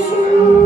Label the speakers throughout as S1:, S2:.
S1: Jesus.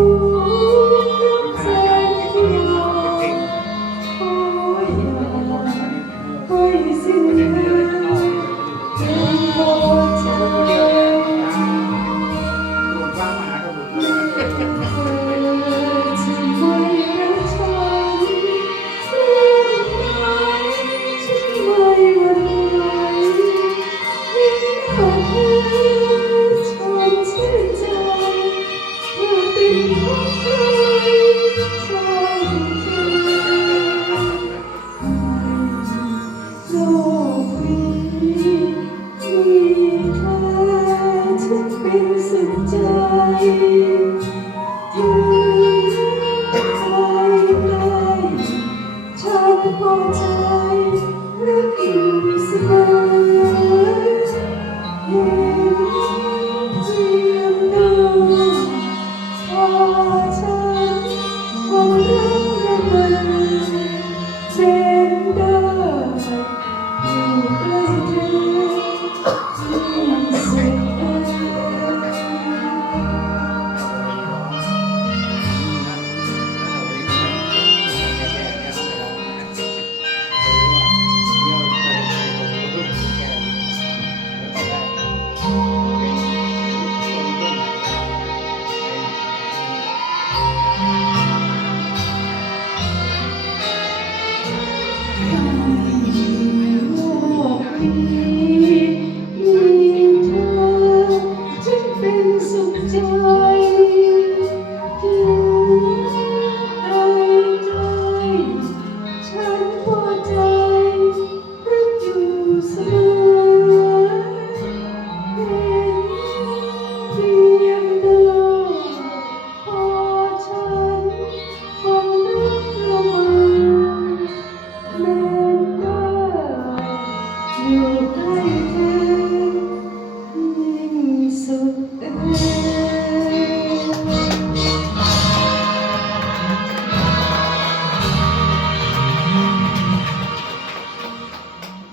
S1: Thank you.